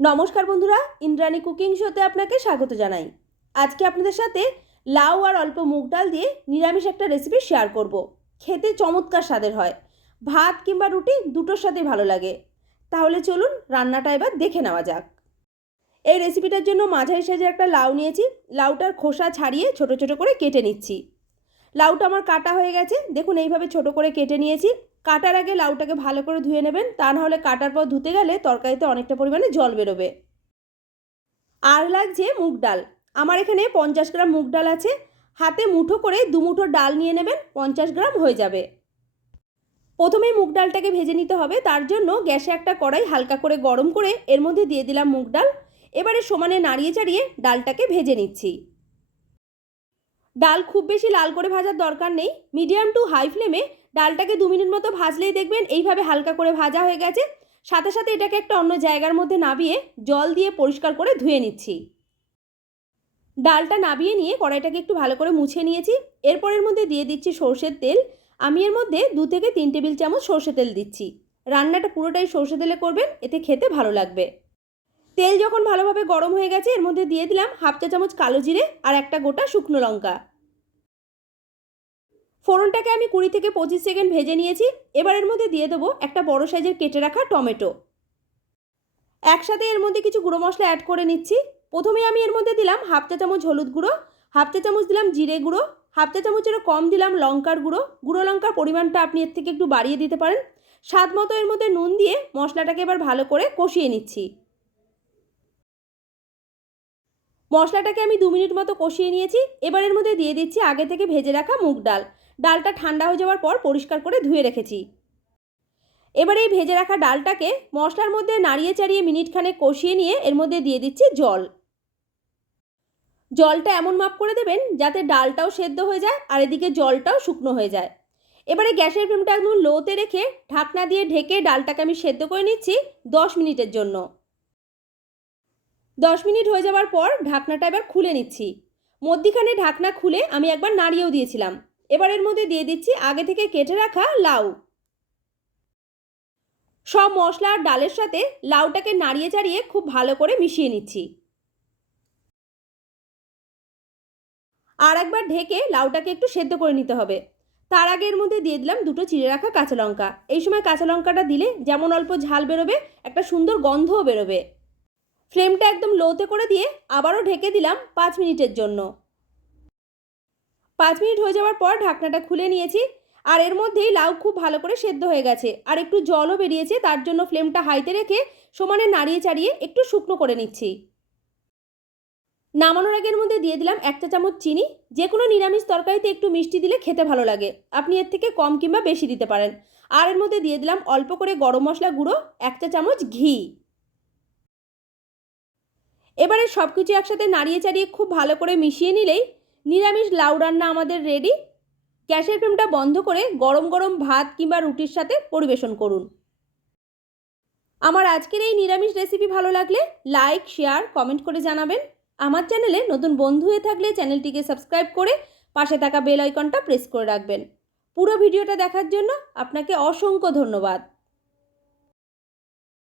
নমস্কার বন্ধুরা, ইন্দ্রাণী কুকিং শোতে আপনাকে স্বাগত জানাই। আজকে আপনাদের সাথে লাউ আর অল্প মুগ ডাল দিয়ে নিরামিষ একটা রেসিপি শেয়ার করব। খেতে চমৎকার স্বাদের হয়। ভাত কিংবা রুটি দুটোর সাথে ভালো লাগে। তাহলে চলুন রান্নাটা এবার দেখে নেওয়া যাক। এই রেসিপিটার জন্য মাঝারি সাইজের একটা লাউ নিয়েছি। লাউটার খোসা ছাড়িয়ে ছোট ছোট করে কেটে নিচ্ছি। লাউটা আমার কাটা হয়ে গেছে। দেখুন এইভাবে ছোট করে কেটে নিয়েছি। কাটার আগে লাউটাকে ভালো করে ধুয়ে নেবেন, তা নাহলে কাটার পর ধুতে গেলে তরকারিতে অনেকটা পরিমাণে জল বেরোবে। আর লাগছে মুগ ডাল। আমার এখানে পঞ্চাশ গ্রাম মুগ ডাল আছে। হাতে মুঠো করে দু মুঠো ডাল নিয়ে নেবেন, পঞ্চাশ গ্রাম হয়ে যাবে। প্রথমেই মুগ ডালটাকে ভেজে নিতে হবে। তার জন্য গ্যাসে একটা কড়াই হালকা করে গরম করে এর মধ্যে দিয়ে দিলাম মুগ ডাল। এবারে সমানে নাড়িয়ে চাড়িয়ে ডালটাকে ভেজে নিচ্ছি। ডাল খুব বেশি লাল করে ভাজার দরকার নেই। মিডিয়াম টু হাই ফ্লেমে ডালটাকে দু মিনিট মতো ভাজলেই দেখবেন এইভাবে হালকা করে ভাজা হয়ে গেছে। সাথে সাথে এটাকে একটা অন্য জায়গার মধ্যে নাবিয়ে জল দিয়ে পরিষ্কার করে ধুয়ে নিচ্ছি। ডালটা নাবিয়ে নিয়ে কড়াইটাকে একটু ভালো করে মুছে নিয়েছি। এরপরের মধ্যে দিয়ে দিচ্ছি সর্ষের তেল। আমি এর মধ্যে দু থেকে তিন টেবিল চামচ সর্ষে তেল দিচ্ছি। রান্নাটা পুরোটাই সর্ষে তেলে করবেন, এতে খেতে ভালো লাগবে। তেল যখন ভালোভাবে গরম হয়ে গেছে, এর মধ্যে দিয়ে দিলাম হাফ চা চামচ কালো জিরে আর একটা গোটা শুকনো লঙ্কা। ফোড়নটাকে আমি কুড়ি থেকে পঁচিশ সেকেন্ড ভেজে নিয়েছি। এবার এর মধ্যে দিয়ে দেবো একটা বড় সাইজের কেটে রাখা টমেটো। একসাথে এর মধ্যে কিছু গুঁড়ো মশলা অ্যাড করে নিচ্ছি। প্রথমে আমি এর মধ্যে দিলাম হাফ চা চামচ হলুদ গুঁড়ো, হাফ চা চামচ দিলাম জিরে গুঁড়ো, হাফ চা চামচেরও কম দিলাম লঙ্কার গুঁড়ো। গুঁড়ো লঙ্কার পরিমাণটা আপনি এর থেকে একটু বাড়িয়ে দিতে পারেন। স্বাদ মতো এর মধ্যে নুন দিয়ে মশলাটাকে এবার ভালো করে কষিয়ে নিচ্ছি। মশলাটাকে আমি দু মিনিট মতো কষিয়ে নিয়েছি। এবার এর মধ্যে দিয়ে দিচ্ছি আগে থেকে ভেজে রাখা মুগ ডাল। ডালটা ঠান্ডা হয়ে যাওয়ার পর পরিষ্কার করে ধুয়ে রেখেছি। এবার এই ভেজে রাখা ডালটাকে মশলার মধ্যে নাড়িয়ে চাড়িয়ে মিনিটখানে কষিয়ে নিয়ে এর মধ্যে দিয়ে দিচ্ছি জল। জলটা এমন মাপ করে দেবেন যাতে ডালটাও সেদ্ধ হয়ে যায় আর এদিকে জলটাও শুকনো হয়ে যায়। এবারে গ্যাসের ফ্লেমটা একদম লোতে রেখে ঢাকনা দিয়ে ঢেকে ডালটাকে আমি সেদ্ধ করে নিচ্ছি দশ মিনিটের জন্য। দশ মিনিট হয়ে যাওয়ার পর ঢাকনাটা এবার খুলে নিচ্ছি। মধ্যিখানে ঢাকনা খুলে আমি একবার নাড়িয়েও দিয়েছিলাম। এবার এর মধ্যে দিয়ে দিচ্ছি আগে থেকে কেটে রাখা লাউ। সব মশলা আর ডালের সাথে লাউটাকে নাড়িয়ে চাড়িয়ে খুব ভালো করে মিশিয়ে নিচ্ছি। আর একবার ঢেকে লাউটাকে একটু সেদ্ধ করে নিতে হবে। তার আগে এর মধ্যে দিয়ে দিলাম দুটো চিড়ে রাখা কাঁচা লঙ্কা। এই সময় কাঁচা লঙ্কাটা দিলে যেমন অল্প ঝাল বেরোবে, একটা সুন্দর গন্ধও বেরোবে। ফ্লেমটা একদম লোতে করে দিয়ে আবারও ঢেকে দিলাম পাঁচ মিনিটের জন্য। পাঁচ মিনিট হয়ে যাওয়ার পর ঢাকনাটা খুলে নিয়েছি আর এর মধ্যেই লাউ খুব ভালো করে সেদ্ধ হয়ে গেছে আর একটু জলও বেরিয়েছে, তার জন্য ফ্লেমটা হাইতে রেখে সমানে নাড়িয়ে চাড়িয়ে একটু শুকনো করে নিচ্ছি। নামানোর আগের মধ্যে দিয়ে দিলাম এক চা চামচ চিনি যে কোনো নিরামিষ তরকারিতে একটু মিষ্টি দিলে খেতে ভালো লাগে। আপনি এর থেকে কম কিংবা বেশি দিতে পারেন। আর এর মধ্যে দিয়ে দিলাম অল্প করে গরম মশলা গুঁড়ো, এক চা চামচ ঘি। এবারে সব কিছু একসাথে নাড়িয়ে চাড়িয়ে খুব ভালো করে মিশিয়ে নিলেই নিরামিষ লাউ রান্না আমাদের রেডি গ্যাসের ফ্লেমটা বন্ধ করে গরম গরম ভাত কিংবা রুটির সাথে পরিবেশন করুন। আমার আজকের এই নিরামিষ রেসিপি ভালো লাগলে লাইক শেয়ার কমেন্ট করে জানাবেন। আমার চ্যানেলে নতুন বন্ধু হয়ে থাকলে চ্যানেলটিকে সাবস্ক্রাইব করে পাশে থাকা বেল আইকনটা প্রেস করে রাখবেন। পুরো ভিডিওটা দেখার জন্য আপনাকে অসংখ্য ধন্যবাদ।